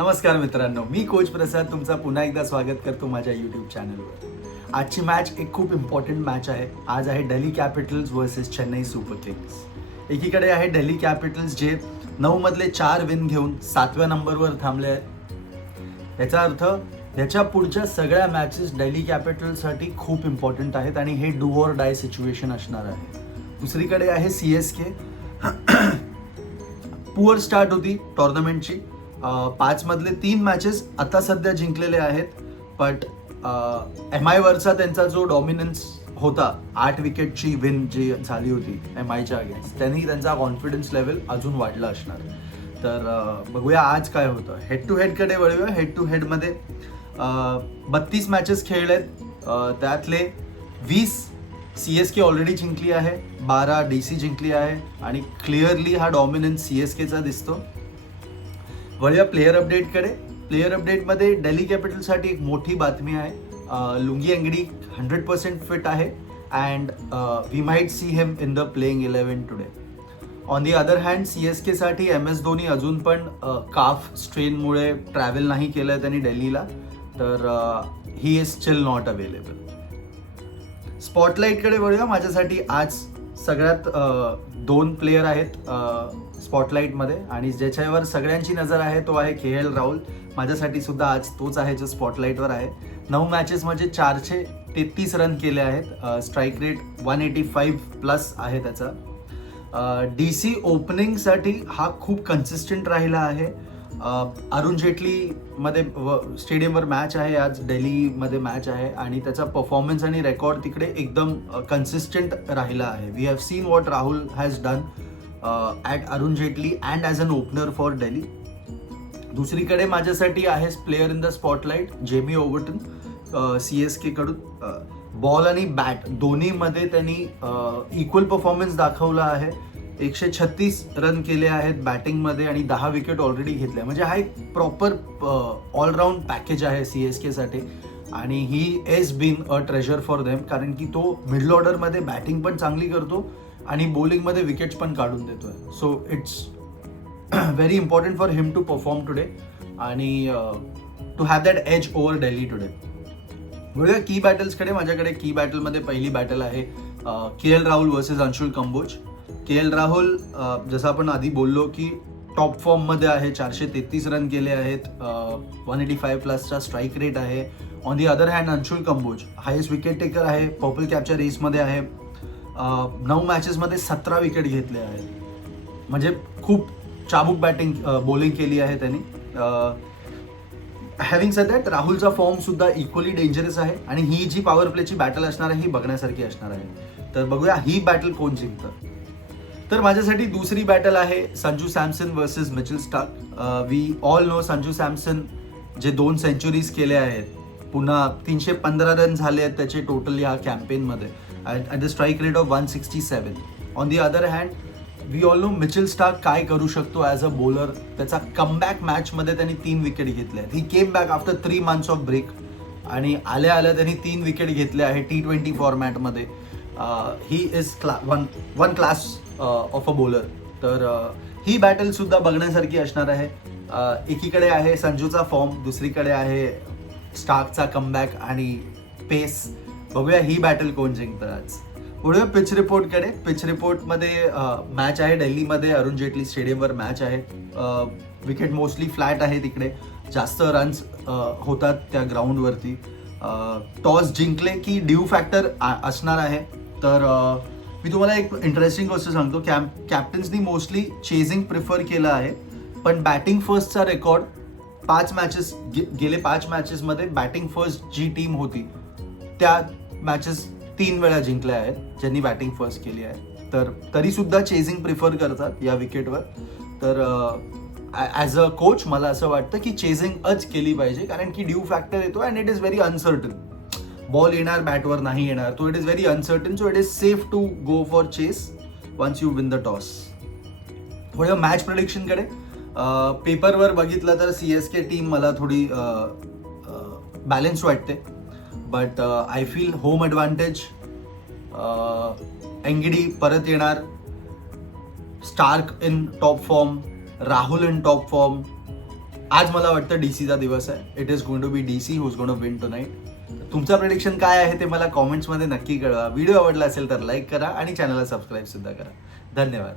नमस्कार मित्रांनो, मी कोच प्रसाद तुमचा पुन्हा एकदा स्वागत करतो माझ्या यूट्यूब चॅनलवर. आजची मॅच एक खूप इम्पॉर्टंट मॅच आहे. आज आहे Delhi Capitals versus Chennai super Kings. एकीकडे आहे दिल्ली कॅपिटल्स जे 9 मधले 4 विन घेऊन 7व्या नंबरवर थांबले आहेत. याचा अर्थ याच्या पुढच्या सगळ्या मॅचेस दिल्ली कॅपिटल्ससाठी खूप इम्पॉर्टंट आहेत आणि हे डू ऑर डाय सिच्युएशन असणार आहे. दुसरीकडे आहे CSK. पुअर स्टार्ट होती टुर्नामेंटची. 5 मधले 3 मॅचेस आता सध्या जिंकलेले आहेत. बट MI वरचा त्यांचा जो डॉमिनन्स होता, 8 विकेटची विन जी झाली होती MIच्या अगेन्स्ट, त्यांनी त्यांचा कॉन्फिडन्स लेवल अजून वाढला असणार. तर बघूया आज काय होतं. हेड टू हेडकडे वळूया. हेड टू हेडमध्ये 32 मॅचेस खेळलेत. त्यातले 20 CSK ऑलरेडी जिंकली आहे, 12 DC जिंकली आहे आणि क्लिअरली हा डॉमिनन्स CSKचा दिसतो. वळूया प्लेयर अपडेटकडे. प्लेयर अपडेटमध्ये दिल्ली कॅपिटल्ससाठी एक मोठी बातमी आहे. लुंगी एंगडी 100% फिट आहे and we might see him in the playing 11 today. On the other hand CSK साठी MS धोनी अजून पण काफ स्ट्रेनमुळे ट्रॅव्हल नाही केलं आहे त्यांनी दिल्लीला, तर he is still not available. स्पॉटलाईटकडे वळूया. माझ्यासाठी आज सगळ्यात 2 प्लेयर आहेत स्पॉटलाईटमध्ये आणि ज्याच्यावर सगळ्यांची नजर आहे तो आहे KL राहुल. माझ्यासाठी सुद्धा आज तोच आहे जो स्पॉटलाईटवर आहे. 9 मॅचेस म्हणजे 433 रन केले आहेत. स्ट्राईक रेट 185+ आहे त्याचा. DC ओपनिंगसाठी हा खूप कन्सिस्टंट राहिला आहे. अरुण जेटलीमध्ये स्टेडियमवर मॅच आहे, आज दिल्लीमध्ये मॅच आहे आणि त्याचा परफॉर्मन्स आणि रेकॉर्ड तिकडे एकदम कन्सिस्टंट राहिला आहे. We have seen what Rahul has done at Arun Jaitley and as an opener for Delhi. दुसरीकडे माझ्यासाठी आहे player in the spotlight Jamie Overton. CSK कडून बॉल आणि बॅट दोन्हीमध्ये त्यांनी इक्वल परफॉर्मन्स दाखवला आहे. 136 रन केले आहेत बॅटिंगमध्ये आणि 10 विकेट ऑलरेडी घेतल्या. म्हणजे हा एक प्रॉपर ऑलराऊंड पॅकेज आहे CSK साठी आणि he is been a treasure for them, कारण की तो मिडल ऑर्डरमध्ये बॅटिंग पण चांगली करतो आणि बॉलिंगमध्ये विकेट्स पण काढून देतोय. So it's very important for him to perform today आणि to have that edge over Delhi today. बघूया की बॅटल्सकडे. माझ्याकडे की बॅटलमध्ये पहिली बॅटल आहे KL Rahul versus Anshul Kamboj. KL Rahul जसं आपण आधी बोललो की टॉप फॉर्ममध्ये आहे. 433 रन केले आहेत. 185+चा स्ट्राईक रेट आहे. On the other hand Anshul Kamboj highest wicket taker आहे. पर्पल कॅपच्या रेसमध्ये आहे. 9 मॅचेसमध्ये 17 विकेट घेतले आहेत. म्हणजे खूप चाबूक बॅटिंग बॉलिंग केली आहे त्यांनी. हॅव्हिंग सेड दॅट राहुलचा फॉर्म सुद्धा इक्वली डेंजरस आहे आणि ही जी पॉवर प्लेची बॅटल असणार आहे ही बघण्यासारखी असणार आहे. तर बघूया ही बॅटल कोण जिंकतं. तर माझ्यासाठी दुसरी बॅटल आहे Sanju Samson versus Mitchell Starc. We all know Sanju Samson जे 2 सेंचुरीज केले आहेत, पुन्हा 315 रन झाले आहेत त्याचे टोटल या कॅम्पेनमध्ये at the strike rate of 167. On the other hand we all know Mitchell Starc काय करू शकतो ॲज अ बॉलर. त्याचा कमबॅक मॅचमध्ये त्यांनी 3 विकेट घेतल्या आहेत. He came back after 3 months off break आणि आल्या आल्या त्यांनी 3 विकेट घेतल्या आहे T20 फॉर्मॅटमध्ये. He is one class of a bowler. तर ही बॅटल सुद्धा बघण्यासारखी असणार आहे. एकीकडे आहे संजूचा फॉर्म, दुसरीकडे आहे स्टार्कचा कमबॅक आणि पेस. बघूया ही बॅटल कोण जिंकतं आज. पुढे पिच रिपोर्टकडे. पिच रिपोर्टमध्ये मॅच आहे दिल्लीमध्ये, अरुण जेटली स्टेडियमवर मॅच आहे. विकेट मोस्टली फ्लॅट आहे तिकडे. जास्त रन्स होतात त्या ग्राउंडवरती. टॉस जिंकले की ड्यू फॅक्टर असणार आहे. तर मी तुम्हाला एक इंटरेस्टिंग गोष्ट सांगतो. कॅप्टन्सनी मोस्टली चेझिंग प्रिफर केलं आहे, पण बॅटिंग फर्स्टचा रेकॉर्ड 5 मॅचेस गेले 5 मॅचेसमध्ये बॅटिंग फर्स्ट जी टीम होती त्या मॅचेस 3 वेळा जिंकल्या आहेत ज्यांनी बॅटिंग फर्स्ट केली आहे. तर तरीसुद्धा चेझिंग प्रिफर करतात या विकेटवर. तर ॲज अ कोच मला असं वाटतं की चेझिंगच केली पाहिजे, कारण की ड्यू फॅक्टर येतो and it is very uncertain. Ball येणार बॅटवर नाही येणार, तो it is very uncertain. So it is safe to go for chase once you win the toss. थोडं मॅच प्रेडिक्शनकडे. पेपरवर बघितलं तर CSK टीम मला थोडी बॅलन्स वाटते, but I feel home advantage. Ngidi परत येणार. Starc in top form, Rahul in top form, आज मला वाटतं डीसीचा दिवस आहे. It is going to be DC who's going to win tonight. तुमचं प्रेडिक्शन काय आहे ते मला कॉमेंट्समध्ये नक्की कळवा. व्हिडिओ आवडला असेल तर लाईक करा आणि चॅनलला सबस्क्राईब सुद्धा करा. धन्यवाद.